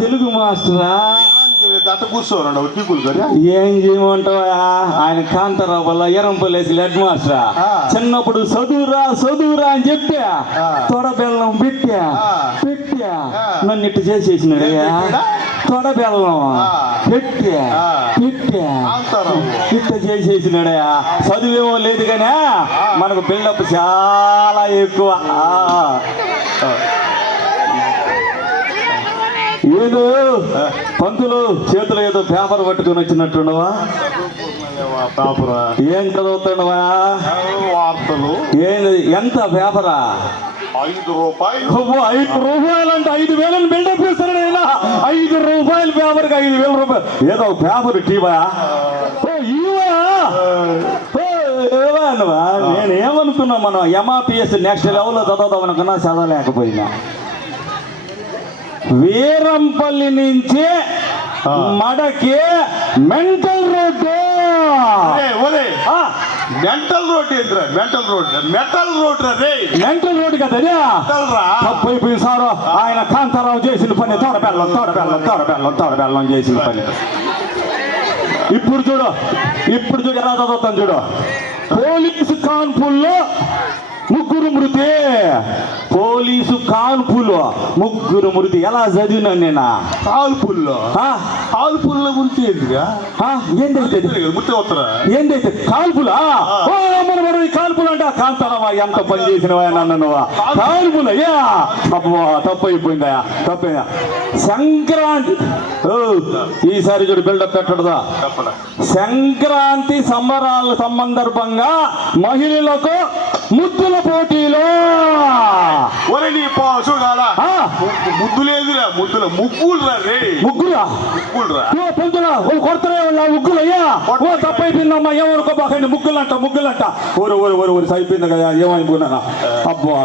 తెలుగు మాస్టరా దట్ట కూర్చోరండి దిక్కులు కదా ఏం చేయమంటావా? ఆయన కాంతారావు వల్ల ఎరంపల్లేసి హెడ్ మాస్టరా. చిన్నప్పుడు చదువురా అని చెప్పా, తొడబెల్లం పెట్టా నన్ను ఇట్టు చేసేసినాడయ్యా. తొడబెల్లం పెట్టా ఇట్ట చేసేసినాడయ్యా. చదువేమో లేదు కానీ మనకు బిల్డప్ చాలా ఎక్కువ. ఏదో పంతులు చేతులు ఏదో పేపర్ పట్టుకొని వచ్చినట్టున్నావా? ఏం చదువుతున్నావా? వార్తలు. ఏంది ఎంత పేపరా? 5 రూపాయలు. 5 రూపాయలు అంటే 5,000 బిల్డప్ ఇస్తాడు. 5 రూపాయల పేపర్కి 5,000 రూపాయలు. ఏదో పేపర్ టీవా నేను ఏమనుకున్నా, మనం MRPS నెక్స్ట్ లెవెల్లో చదువుదాం అనుకున్నా, చదవలేకపోయినా. వీరంపల్లి నుంచి మడకి మెంటల్ రోడ్డు. మెంటల్ రోడ్ ఏంద్రా? మెంటల్ రోడ్ మెంటల్ రోడ్ కదా. తప్పైపోయింది సారు. ఆయన కాంతారావు చేసిన పని తోడబెల్లం చేసిన పని. ఇప్పుడు చూడు ఎలా చదువుతాను చూడు. పోలీసు కాన్పుల్లో 3 మృతి. పోలీసు కాల్పులో 3 మృతి. ఎలా చదివినా నేనా? కాల్పుల్లో గురించి ఏంటిగా? ఏందైతే ఏందైతే కాల్పులా? కాల్పులు అంట. కాంతారావా ఎంత పని చేసినవా నన్ను? కాల్పులయ్యా. తప్పు అయిపోయిందయా, తప్పైందా? సంక్రాంతి ఈసారి చూడు బిల్డప్ పెట్టడదా. సంక్రాంతి సంబరాల సందర్భంగా మహిళలకు ముద్దుల పోటీలో ముగ్గులయ్యా. తప్పైపోయిందమ్మా, ఏమనుకోబాకండి. ముగ్గులంట ఊరు అయిపోయింది కదా, ఏమైపోయినా. అబ్బా,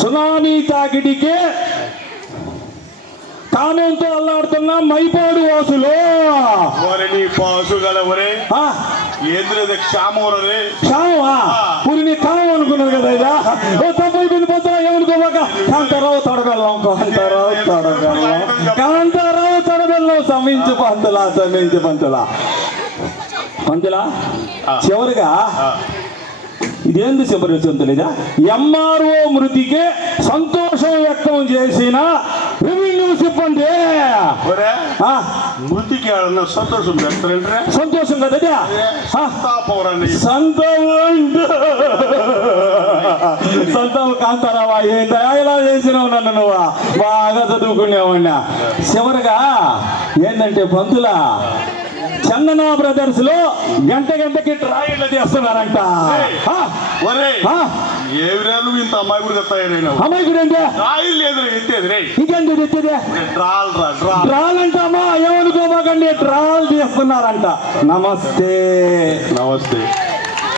సునామీ తాకిడికి కామంతో అల్లాడుతున్న మైపాడు వాసులు. ఊరిని కామం అనుకున్నారు కదా. ఇదా తప్పైపోయింది. పోతున్నా ఏమనుకోబాక. కాంతారావు తొడబెల్లం సమించు పంతులా చివరిగా ఇదేంది శుభ్రతం తెలీదా? MRO మృతికి సంతోషం వ్యక్తం చేసిన రెవెన్యూ సిబ్బంది. మృతికి సంతోషం కదా. సంతాప కాంతారావా, ఏంటా ఇలా చేసినావు నన్ను? నువ్వు బాగా చదువుకునేవాడినా. చివరిగా ఏంటంటే పంతులా, చందన బ్రదర్స్ లో గంటకి ట్రాయిలు చేస్తున్నారంట. ఇంత అమ్మాయి అమ్మాయి ఇంకేంటి తెచ్చేదే? ట్రాల్ అంటామా, ఏమనుకోమాకండి. ట్రాల్ చేస్తున్నారంట. నమస్తే.